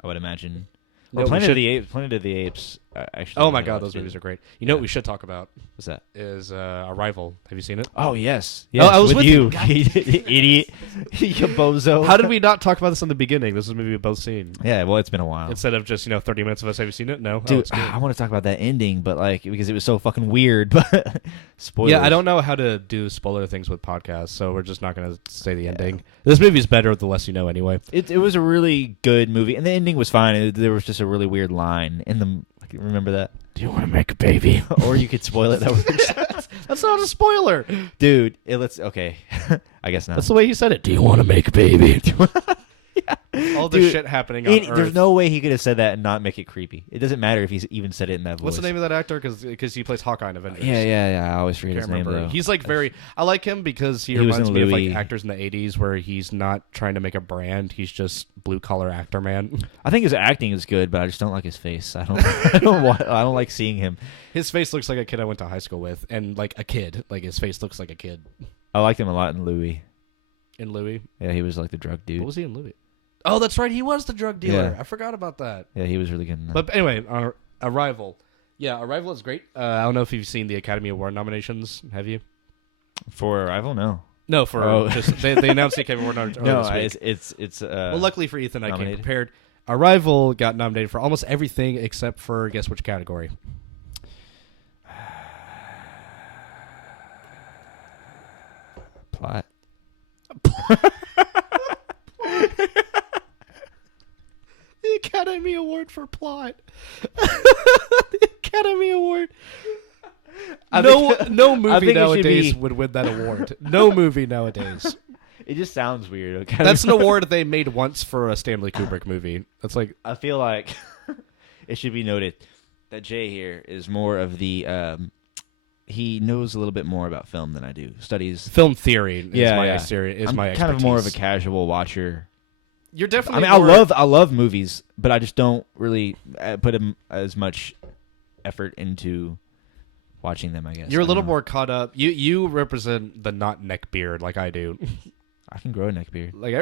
I would imagine. No, Planet of the Apes. Actually, oh my god, those movies are great. You know what we should talk about? What's that? Is Arrival. Have you seen it? Oh yes. Oh, I was with you, idiot, you bozo. How did we not talk about this in the beginning? This is a movie we've both seen. Yeah, well, it's been a while. Instead of just 30 minutes of us, have you seen it? No, dude. I want to talk about that ending, but like because it was so fucking weird. But spoilers. Yeah, I don't know how to do spoiler things with podcasts, so we're just not going to say the ending. This movie's better the less you know, anyway. It was a really good movie, and the ending was fine. There was just a really weird line in the. Remember that? Do you want to make a baby? Or you could spoil it. That works. That's not a spoiler, dude. Okay. I guess not. That's the way he said it. Do you want to make a baby? Yeah. All the shit happening on Earth. There's no way he could have said that and not make it creepy. It doesn't matter if he's even said it in that voice. What's the name of that actor? Because he plays Hawkeye in Avengers. Yeah. I always forget his name, though. He's like I like him because he reminds me of like actors in the 80s where he's not trying to make a brand. He's just blue-collar actor man. I think his acting is good, but I just don't like his face. I don't like seeing him. His face looks like a kid I went to high school with, and like a kid. Like his face looks like a kid. I liked him a lot in Louis. In Louis? Yeah, he was like the drug dude. What was he in Louis? Oh, that's right. He was the drug dealer. Yeah. I forgot about that. Yeah, he was really good in that. But anyway, Arrival. Yeah, Arrival is great. I don't know if you've seen the Academy Award nominations. Have you? For Arrival, no. No, for just they announced the Academy Award nominations. No, it's well, luckily for Ethan, I came prepared. Nominated. Arrival got nominated for almost everything except for guess which category? Plot. The Academy Award for plot. The Academy Award. No movie nowadays would win that award. No movie nowadays. It just sounds weird. Okay? That's an award they made once for a Stanley Kubrick movie. That's like I feel like it should be noted that Jay here is more of the he knows a little bit more about film than I do. Studies film theory. I'm my kind of more of a expertise. casual watcher. You're I definitely. mean, I love movies, but I just don't really put as much effort into watching them. I guess You're a I little don't know. more caught up. You represent the not neck beard like I do. I can grow a neck beard. Like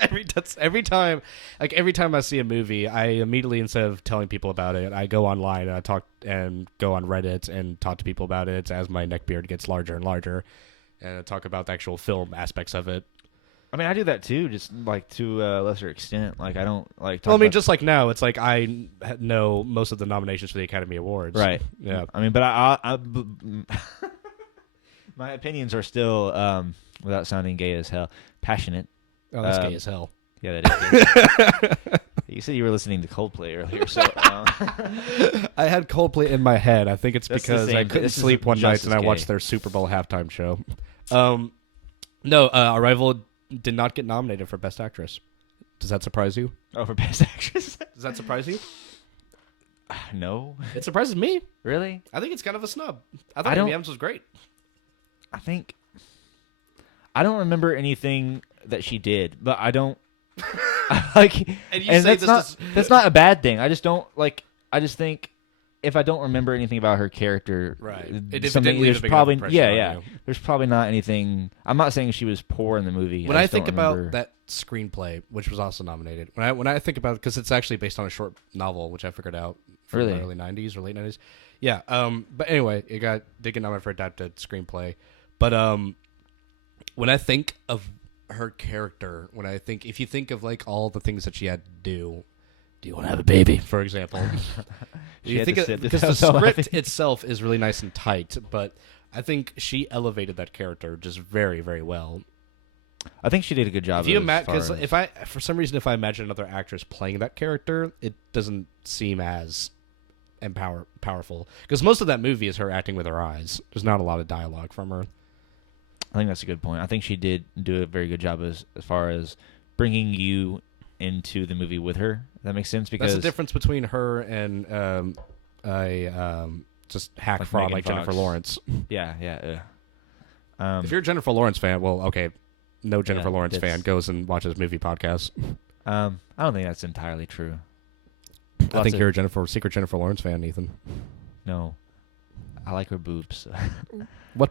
every time I see a movie, I immediately, instead of telling people about it, I go online and I talk and go on Reddit and talk to people about it as my neck beard gets larger and larger, and I talk about the actual film aspects of it. I mean, I do that too, just like to a lesser extent. Like I don't like. Talk Well, I mean, about- just like now, it's like I know most of the nominations for the Academy Awards. right. Yeah. I mean, but my opinions are still, without sounding gay as hell, passionate. Oh, that's gay as hell. Yeah, that is. You said you were listening to Coldplay earlier, so I had Coldplay in my head. I think it's That's the because I same- couldn't this is sleep one just night as and I gay. watched their Super Bowl halftime show. No, Arrival did not get nominated for Best Actress. Does that surprise you? oh, for Best Actress. Does that surprise you? No, It surprises me. really. I think it's kind of a snub. I I thought don't- Amy Adams was great. I think I don't remember anything that she did, but I don't like. And you And say that's not a bad thing. I just don't like. I just think if I don't remember anything about her character, Right. If it something- didn't leave there's a big enough probably impression yeah. on you. There's probably not anything. I'm not saying she was poor in the movie. When I I just don't think about remember- that screenplay, which was also nominated, when I think about it, because it's actually based on a short novel, which I figured out from Really? the early '90s or late '90s. Yeah. But anyway, did get nominated for adapted screenplay. But when I think of her character, if you think of like all the things that she had to do you want to have a baby, for example? She You had think to of, sit because this the out, so I script think- itself is really nice and tight, but I think she elevated that character just very, very well. I think she did a good job. If you as imagine, far because as- if I, for some reason, if I imagine another actress playing that character, it doesn't seem as powerful. Because most of that movie is her acting with her eyes. There's not a lot of dialogue from her. I think that's a good point. I think she did do a very good job as far as bringing you into the movie with her. That makes sense because That's the difference between her and just hack Like fraud Megan like Jennifer Fox. Lawrence. Yeah. If you're a Jennifer Lawrence fan, well, okay, no Jennifer Yeah, Lawrence that's- fan goes and watches movie podcasts. I don't think that's entirely true. I think you're a secret Jennifer Lawrence fan, Ethan. No. I like her boobs. What?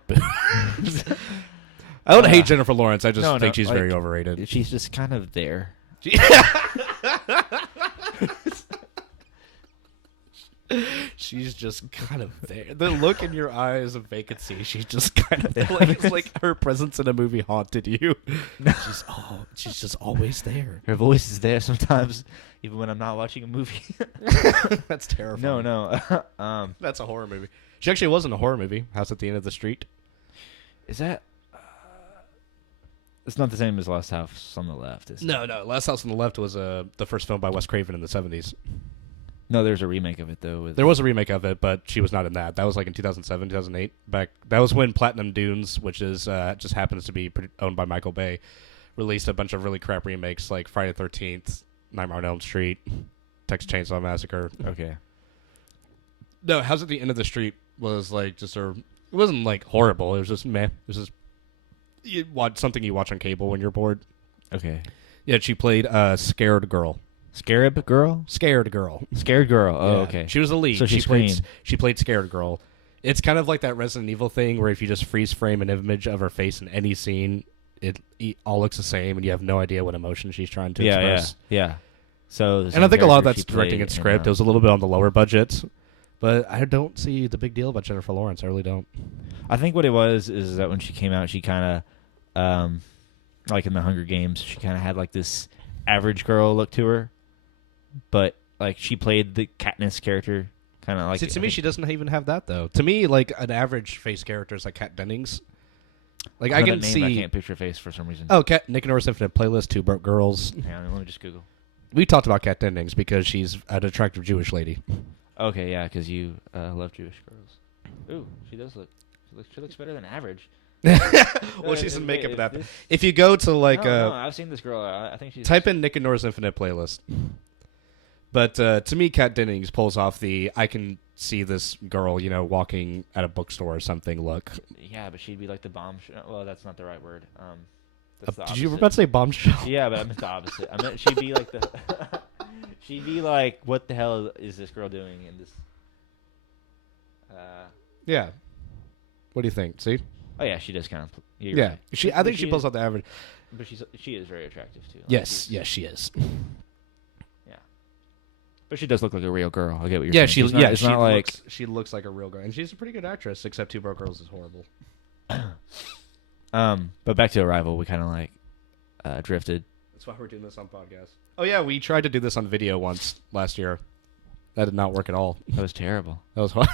I don't hate Jennifer Lawrence. I just no, think she's like, very overrated. She's just kind of there. She's just kind of there. The look in your eyes of vacancy. She's just kind of there. Like, it's like her presence in a movie haunted you. She's just always there. Her voice is there sometimes, even when I'm not watching a movie. That's terrifying. No. That's a horror movie. She actually was in a horror movie, House at the End of the Street. Is that... it's not the same as Last House on the Left, is it? No. Last House on the Left was the first film by Wes Craven in the 70s. No, there's a remake of it, though. With There was a remake of it, but she was not in that. That was like in 2007, 2008. That was when Platinum Dunes, which is just happens to be owned by Michael Bay, released a bunch of really crap remakes like Friday the 13th, Nightmare on Elm Street, Texas Chainsaw Massacre. Okay. No, House at the End of the Street was like just it wasn't like horrible. It was just meh. It was just something you watch on cable when you're bored. Okay. Yeah, she played Scared Girl. Scarab Girl? Scared Girl. Scared Girl. Oh, Yeah. okay. She was the lead. So she played screamed. she played Scared Girl. It's kind of like that Resident Evil thing where if you just freeze frame an image of her face in any scene, it all looks the same and you have no idea what emotion she's trying to express. Yeah. So, the And same I think a lot of character that's she directing played and in, script. It was a little bit on the lower budget, but I don't see the big deal about Jennifer Lawrence. I really don't. I think what it was is that when she came out, she kind of, like in the Hunger Games, she kind of had like this average girl look to her, but like she played the Katniss character, kind of like. See, to me, she doesn't even have that though. To me, like an average face character is like Kat Dennings. Like I can see. I can't picture her face for some reason. Oh, Nick and Nora's Infinite Playlist, Two Broke Girls. Hang on, let me just Google. We talked about Kat Dennings because she's an attractive Jewish lady. Okay, yeah, because you love Jewish girls. Ooh, she does look. She looks better than average. Well, she's in makeup Wait, that. is this- If you go to like no, I've seen this girl. I think she's. type in Nick and Nora's Infinite playlist. But to me, Kat Dennings pulls off the I can see this girl, walking at a bookstore or something look. Yeah, but she'd be like the bombshell. Well, that's not the right word. That's the Did you opposite. about to say bombshell? Yeah, but I meant the opposite. I meant she'd be like the. She'd be like, what the hell is this girl doing in this? Yeah. What do you think? See? Oh yeah, she does kind of. Yeah. Right. I think she pulls off the average. But she is very attractive too. Like, Yes, she is. Yeah. But she does look like a real girl. I get what you're Yeah, saying. It's not like. she looks like a real girl, and she's a pretty good actress. Except Two Broke Girls is horrible. But back to Arrival, we kind of like drifted. That's why we're doing this on podcast. Oh yeah, we tried to do this on video once last year. That did not work at all. That was terrible. That was hard.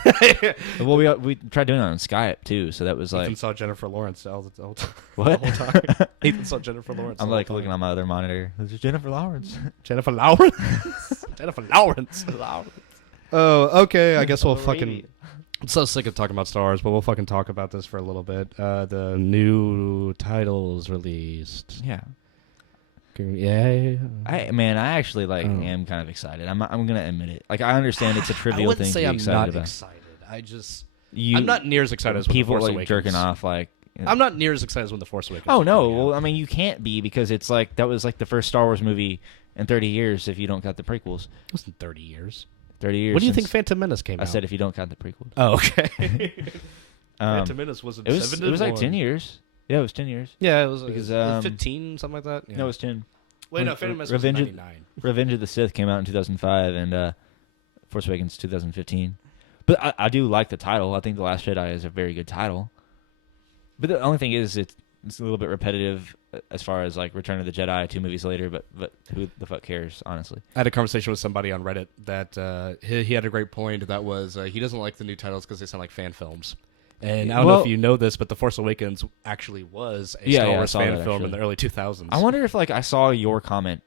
Well, we tried doing it on Skype too, so that was like Ethan saw Jennifer Lawrence all the whole time. what? The whole time. Ethan saw Jennifer Lawrence. I'm the whole like time. looking on my other monitor. This is Jennifer Lawrence. Jennifer Lawrence. Jennifer Lawrence. Oh, okay. I guess we'll fucking. I'm so sick of talking about Star Wars, but we'll fucking talk about this for a little bit. The new titles released. Yeah. Yeah. I actually am kind of excited. I'm gonna admit it. Like I understand it's a trivial thing to be excited about. I'm not near as excited as when people The Force like Awakens. jerking off like. I'm not near as excited as when The Force Awakens. Oh no! was coming out. Well, I mean, you can't be because it's like that was like the first Star Wars movie in 30 years if you don't count the prequels. It wasn't 30 years. 30 years. When do you think since- Phantom Menace came I out? said if you don't count the prequels. Oh, okay. Um, Phantom Menace was in it was 71. like 10 years. Yeah, it was 10 years. Yeah, it was Because, 15, something like that. Yeah. No, it was 10. Wait, no, when Phantom Menace Revenge was of- 99. Revenge of the Sith came out in 2005 and Force Awakens 2015. But I do like the title. I think The Last Jedi is a very good title. But the only thing is it's a little bit repetitive as far as like Return of the Jedi 2 movies later, but who the fuck cares, honestly? I had a conversation with somebody on Reddit that he had a great point. That was he doesn't like the new titles because they sound like fan films. And I don't know if you know this, but The Force Awakens actually was a Star I Wars saw fan that, film in actually. the early 2000s. I wonder if like I saw your comment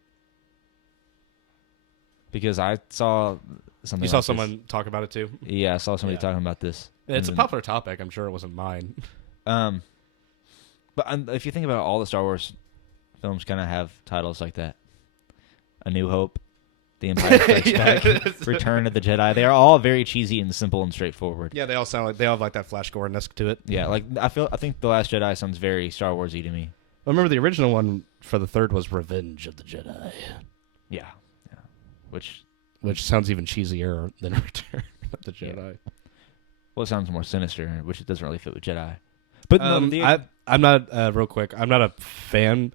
because I saw something. You saw like someone talk about it too? This. Yeah, I saw somebody Yeah. talking about this. It's a And popular topic. I'm sure it wasn't mine. But if you think about it, all the Star Wars films, kind of have titles like that: A New Hope, The Empire Strikes Back, Return of the Jedi. They are all very cheesy and simple and straightforward. Yeah, they all sound like they all have like that Flash Gordon-esque to it. Yeah, like I think The Last Jedi sounds very Star Warsy to me. I remember the original one for the third was Revenge of the Jedi, Yeah, which sounds even cheesier than Return of the Yeah. Jedi. it sounds more sinister, which it doesn't really fit with Jedi. But I'm not real quick. I'm not a fan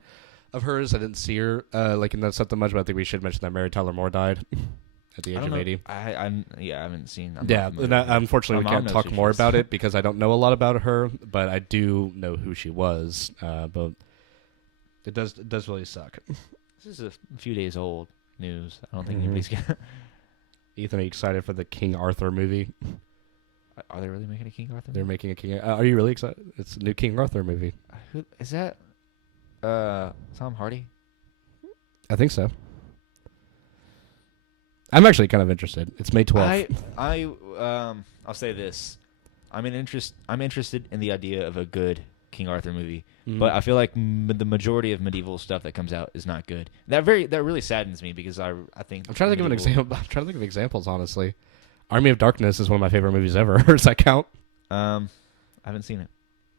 of hers. I didn't see her like in that stuff that much, but I think we should mention that Mary Tyler Moore died at the age of 80. I haven't seen. I'm Yeah, not familiar and with it. unfortunately, My we mom can't knows talk who more she is. about it because I don't know a lot about her, but I do know who she was. But it does really suck. This is a few days old news. I don't think Mhm. anybody's gonna. Ethan, are you excited for the King Arthur movie? Are they really making a King Arthur? They're making a King. Are you really excited? It's a new King Arthur movie. Who is that? Tom Hardy. I think so. I'm actually kind of interested. It's May 12th. I'll say this. I'm interested in the idea of a good King Arthur movie, but I feel like the majority of medieval stuff that comes out is not good. That really saddens me because I think I'm trying to think of an example. I'm trying to think of examples, honestly. Army of Darkness is one of my favorite movies ever. Does that count? I haven't seen it.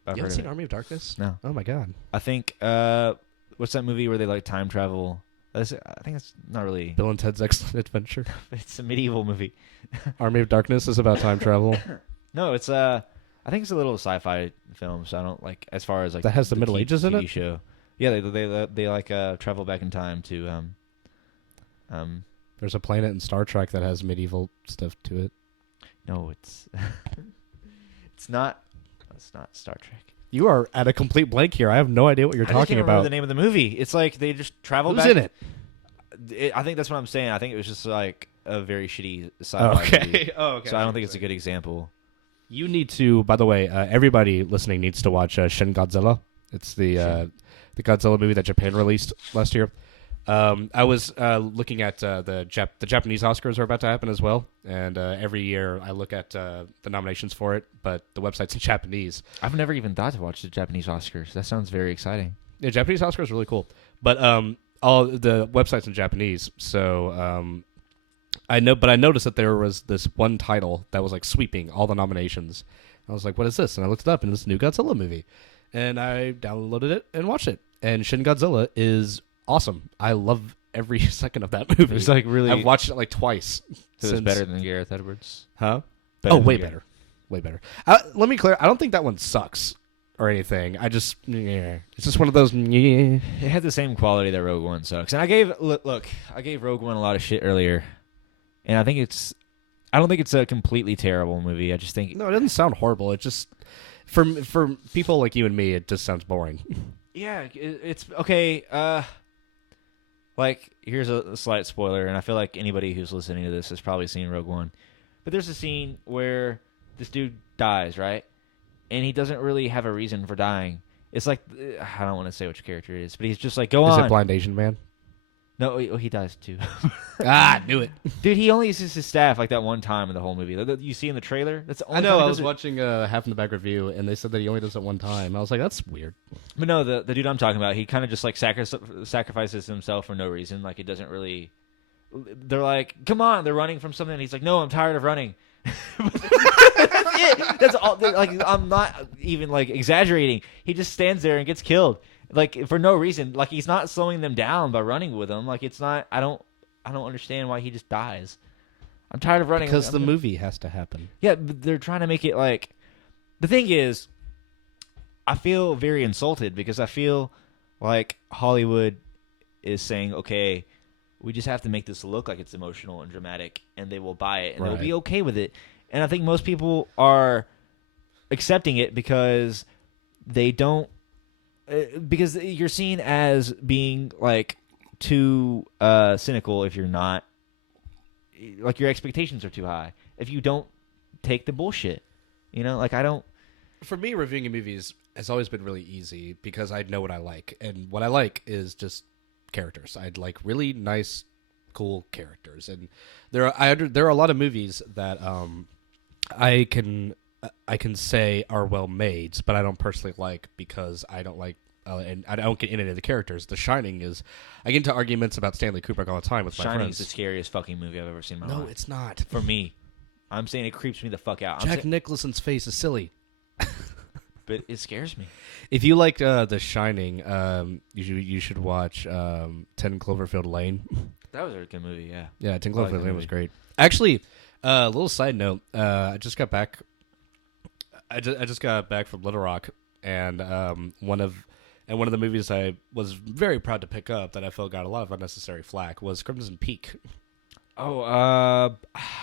I've You heard haven't of seen it. Army of Darkness? No. Oh my god. I think what's that movie where they like time travel? I think it's not really. Bill and Ted's Excellent Adventure. It's a medieval movie. Army of Darkness is about time travel. No, it's I think it's a little sci-fi film, so I don't like as far as like That has the Middle Ages in TV it? show. Yeah, they like travel back in time to There's a planet in Star Trek that has medieval stuff to it. no, it's it's not Star Trek. You are at a complete blank here. I have no idea what you're I just talking can't remember about. the name of the movie. It's like they just travel Who's back. in it? I think that's what I'm saying. I think it was just like a very shitty sci-fi movie. Okay. Oh, okay. So I don't think it's a good example. You need to, by the way, everybody listening needs to watch Shin Godzilla. It's the Godzilla movie that Japan released last year. I was looking at the Japanese Oscars are about to happen as well, and every year I look at the nominations for it, but the website's in Japanese. I've never even thought to watch the Japanese Oscars. That sounds very exciting. Yeah, Japanese Oscars is really cool, but all the website's in Japanese, so I noticed that there was this one title that was like sweeping all the nominations. I was like, "What is this?" And I looked it up, and it's a new Godzilla movie, and I downloaded it and watched it. And Shin Godzilla is awesome. I love every second of that movie. It's like really. I've watched it like twice. So it's better than Gareth Edwards. Huh? Better Way than Gareth. better. Way better. Let me clear. I don't think that one sucks or anything. I just, it's just one of those. It had the same quality that Rogue One sucks. And I gave I gave Rogue One a lot of shit earlier, and I don't think it's a completely terrible movie. I just think No, it doesn't sound horrible. It just, for people like you and me, it just sounds boring. yeah, it's okay. Like here's a slight spoiler, and I feel like anybody who's listening to this has probably seen Rogue One, but there's a scene where this dude dies, right? And he doesn't really have a reason for dying. It's like, I don't want to say which character it is, but he's just like, go on. Is it Blind Asian Man? No, he dies too. Knew it. Dude, he only uses his staff like that one time in the whole movie. You see in the trailer? That's the only I know. time he I does was it. watching Half in the Bag review, and they said that he only does it one time. I was like, that's weird. But no, the dude I'm talking about, he kind of just like sacrifices himself for no reason. Like it doesn't really. They're like, come on, they're running from something. And he's like, no, I'm tired of running. That's it. That's all. Like I'm not even like exaggerating. He just stands there and gets killed, like for no reason. Like he's not slowing them down by running with them. Like it's not. I don't understand why he just dies. I'm tired of running Because the movie has to happen. Yeah, but they're trying to make it like. The thing is, I feel very insulted because I feel like Hollywood is saying, okay, we just have to make this look like it's emotional and dramatic, and they will buy it, and they'll be okay with it. And I think most people are accepting it because they don't, because you're seen as being like too cynical if you're not, like your expectations are too high. If you don't take the bullshit, like I don't. For me, reviewing a movie has always been really easy because I know what I like, and what I like is just characters. I'd like really nice, cool characters, and there are a lot of movies that I can say are well made, but I don't personally like because I don't like and I don't get into any of the characters. The Shining is, I get into arguments about Stanley Kubrick all the time with my friends. Shining is the scariest fucking movie I've ever seen in my life. No, it's not. For me, I'm saying it creeps me the fuck out. Jack Nicholson's face is silly. But it scares me. If you liked The Shining, you should watch 10 Cloverfield Lane. That was a good movie, yeah. Yeah, 10 Cloverfield Lane was great. Actually, a little side note, I just got back. I just got back from Little Rock, and one of the movies I was very proud to pick up that I felt got a lot of unnecessary flack was Crimson Peak. Oh, I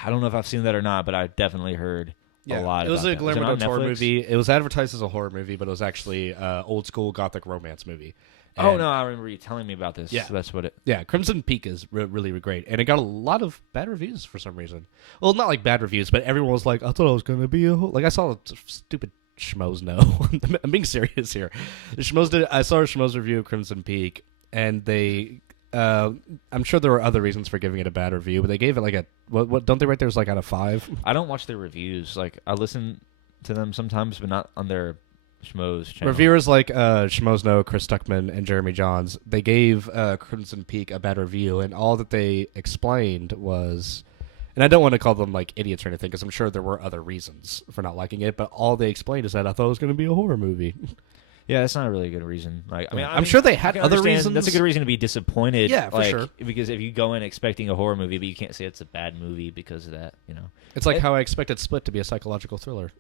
don't know if I've seen that or not, but I definitely heard a lot. It was about a that. Guillermo del Toro Netflix? movie. It was advertised as a horror movie, but it was actually old school gothic romance movie. Oh And- no, I remember you telling me about this. Yeah. So that's what it. Yeah, Crimson Peak is really great, and it got a lot of bad reviews for some reason. Well, not like bad reviews, but everyone was like, "I thought it was going to be a like." I saw a stupid schmoes. No, I'm being serious here. I saw a schmoes review of Crimson Peak, and they, I'm sure there were other reasons for giving it a bad review, but they gave it like a what? Don't they write theirs like out of 5? I don't watch their reviews. Like I listen to them sometimes, but not on their Schmoes channel. Reviewers like Schmoes No, Chris Stuckman, and Jeremy Johns, they gave Crimson Peak a bad review, and all that they explained was, and I don't want to call them like idiots or anything, because I'm sure there were other reasons for not liking it, but all they explained is that I thought it was going to be a horror movie. Yeah, that's not really a good reason. Like, I'm sure they had I can other understand reasons. That's a good reason to be disappointed. Yeah, for sure. Because if you go in expecting a horror movie, but you can't say it's a bad movie because of that, It's like how I expected Split to be a psychological thriller.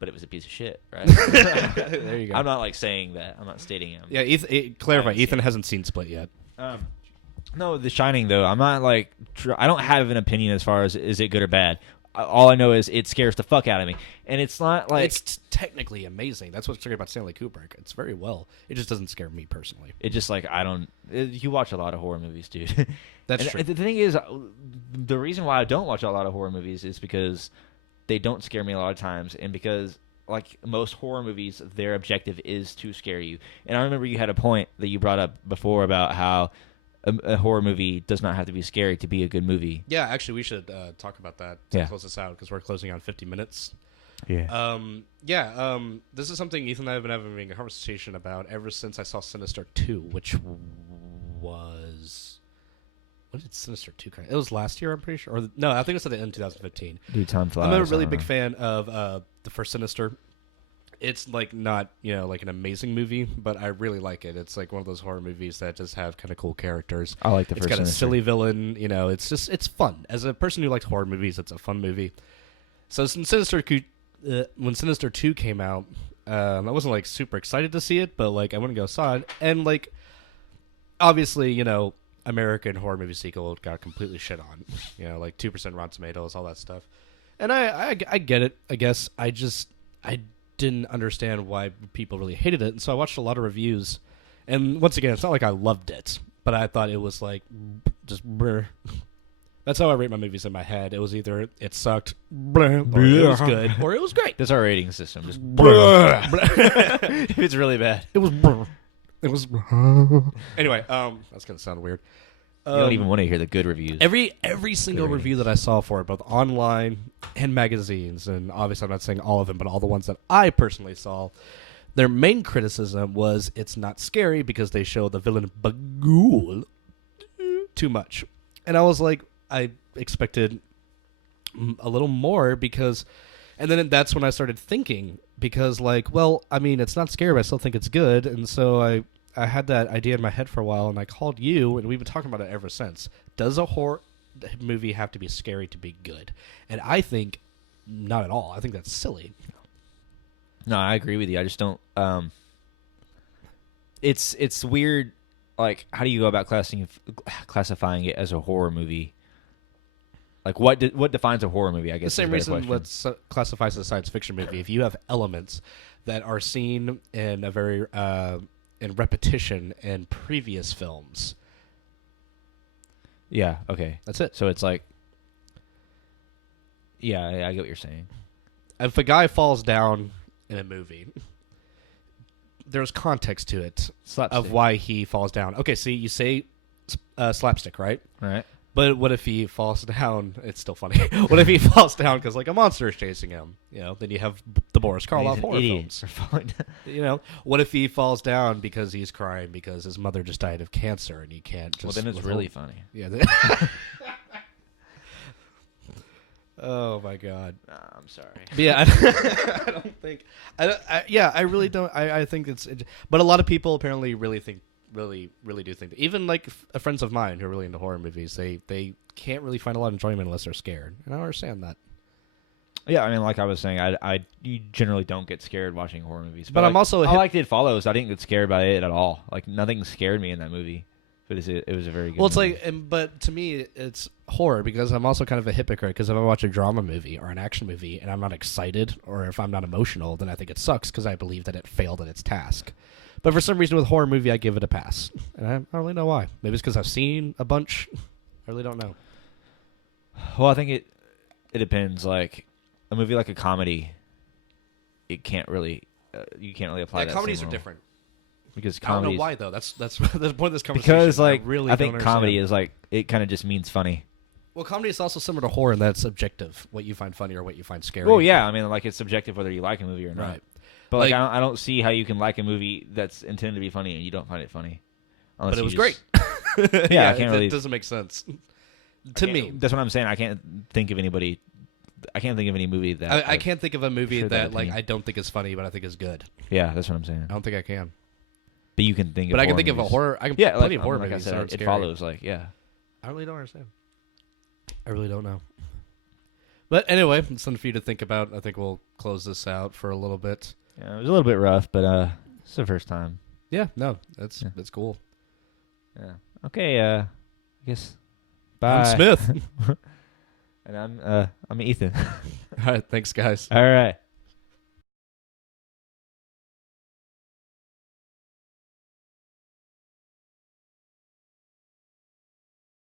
But it was a piece of shit, right? There you go. I'm not like saying that. I'm not stating it. Yeah, clarify. I see. Ethan hasn't seen Split yet. No, The Shining though. I'm not like I don't have an opinion as far as is it good or bad. All I know is it scares the fuck out of me, and it's not like It's technically amazing. That's what's great about Stanley Kubrick. It's very well. It just doesn't scare me personally. it just like I don't. You watch a lot of horror movies, dude. That's And true. The thing is, the reason why I don't watch a lot of horror movies is because they don't scare me a lot of times, and because like most horror movies, their objective is to scare you. And I remember you had a point that you brought up before about how a horror movie does not have to be scary to be a good movie. Yeah, actually, we should talk about that to close this out because we're closing on 50 minutes. Yeah. This is something Ethan and I have been having a conversation about ever since I saw Sinister 2, which was... When did Sinister 2 come out? It was last year, I'm pretty sure. No, I think it was at the end of 2015. Dude, time flies. I'm a really big fan of the first Sinister. It's like not, like an amazing movie, but I really like it. It's like one of those horror movies that just have kind of cool characters. I like the first It's got Sinister. a silly villain, it's fun. As a person who likes horror movies, it's a fun movie. So when Sinister 2 came out, I wasn't like super excited to see it, but like I went and go saw it, and like obviously, American horror movie sequel got completely shit on. Like 2% Rotten Tomatoes, all that stuff. And I get it, I guess. I didn't understand why people really hated it, and so I watched a lot of reviews. And once again, it's not like I loved it, but I thought it was like just brr. That's how I rate my movies in my head. It was either it sucked, brr, or it was good, or it was great. That's our rating system. Just Brr. if it's really bad. It was brr. It was anyway. That's gonna sound weird. You don't even want to hear the good reviews. Every single review that I saw for it, both online and magazines, and obviously I'm not saying all of them, but all the ones that I personally saw, their main criticism was it's not scary because they show the villain Bagul too much. And I was like, I expected a little more because... And then that's when I started thinking, because like, well, I mean, it's not scary, but I still think it's good. And so I had that idea in my head for a while, and I called you, and we've been talking about it ever since. Does a horror movie have to be scary to be good? And I think not at all. I think that's silly. No, I agree with you. I just don't. It's weird. Like, how do you go about classifying it as a horror movie? Like, what defines a horror movie? I guess the same reason what classifies as a science fiction movie. If you have elements that are seen in a very in repetition in previous films. Yeah, okay. That's it. So it's like... Yeah, I get what you're saying. If a guy falls down in a movie, there's context to it of why he falls down. Okay, see, you say slapstick, right? Right. But what if he falls down? It's still funny. What if he falls down because like a monster is chasing him? Then you have the Boris Karloff horror films. What if he falls down because he's crying because his mother just died of cancer and he can't just... Well, then it's really funny. Yeah. Oh my God. I'm sorry. But yeah, I don't think... I really don't... I think it's... But a lot of people apparently really think... Really do think that. Even like friends of mine who are really into horror movies, they can't really find a lot of enjoyment unless they're scared, and I understand that. Yeah, I mean, like I was saying, you generally don't get scared watching horror movies. But I'm also I liked It Follows. I didn't get scared by it at all. Like nothing scared me in that movie. But it was a very good. Well, it's movie. like, but to me, it's horror because I'm also kind of a hypocrite. Because if I watch a drama movie or an action movie and I'm not excited, or if I'm not emotional, then I think it sucks because I believe that it failed at its task. But for some reason with horror movie, I give it a pass. And I don't really know why. Maybe it's because I've seen a bunch. I really don't know. Well, I think it depends. Like a movie like a comedy, it can't really you can't really apply. Yeah, that comedies same are rule. different. Because I don't comedies, know why though. That's the point of this conversation. because like I think comedy is like it kind of just means funny. Well, comedy is also similar to horror, and that's subjective. What you find funny or what you find scary. Well, yeah, I mean, like it's subjective whether you like a movie or not. Right. But Like- I don't see how you can like a movie that's intended to be funny and you don't find it funny. Unless But it you was just- great. Yeah, I can't really. It doesn't make sense I to can't- me. That's what I'm saying. I can't think of anybody. I can't think of any movie that. I can't think of a movie shared that like opinion. I don't think is funny, but I think is good. Yeah, that's what I'm saying. I don't think I can. But you can think. But of I can horror think of a movies. horror. I can Yeah, plenty like, of horror like I movies that said, aren't it scary. follows. Like, yeah. I really don't understand. I really don't know. But anyway, it's something for you to think about. I think we'll close this out for a little bit. Yeah, it was a little bit rough, but it's the first time. Yeah, no, that's cool. Yeah. Okay. I guess. Bye. I'm Smith. And I'm Ethan. All right, thanks, guys. All right.